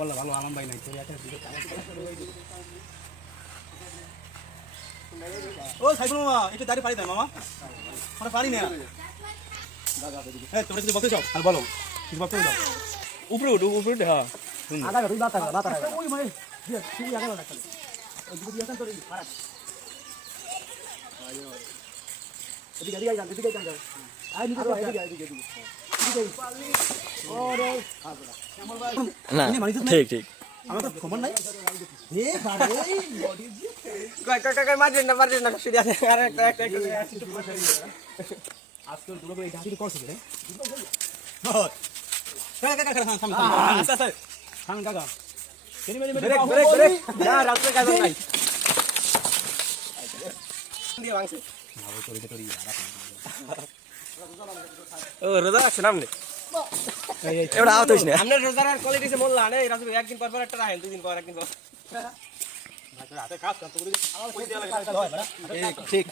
ভালো আলম ভাই নাই ও সাইফুল মামা একটু দাঁড়িয়ে পারি দেয় মামা আমরা পারি না হ্যাঁ তোমরা যদি বলতে চাও আর বলো কিছু বলতে দাও উপরে উঠো হ্যাঁ আদা তুই বাতা ওই ভাই তুই আগে না খালি ওই দিকে দিয়েছেন তোর খারাপ এদিকে যান আই নিতে তো এদিকে ওরে না ঠিক ঠিক আমার তো খবর নাই এ বাড়ি কয় মারছেন না শুধু আছে আর একটা আজকে দুটো করে এটা করছে রে কাকা আচ্ছা স্যার খান কাকা কেনি ব্রেক না রাস্তা কাজ নাই দিয়ে ভাঙছে না ওই তোরি ও রোজা আছে নামনে এবারে আওত হইছ না আমরা রোজার কোয়ালিটি সে মোল্লা না রাজু একদিন পর পর একটা রাখেন দুই দিন পর একদিন পর হাতে কাজ করতে আমার কই দেয়া লাগে ঠিক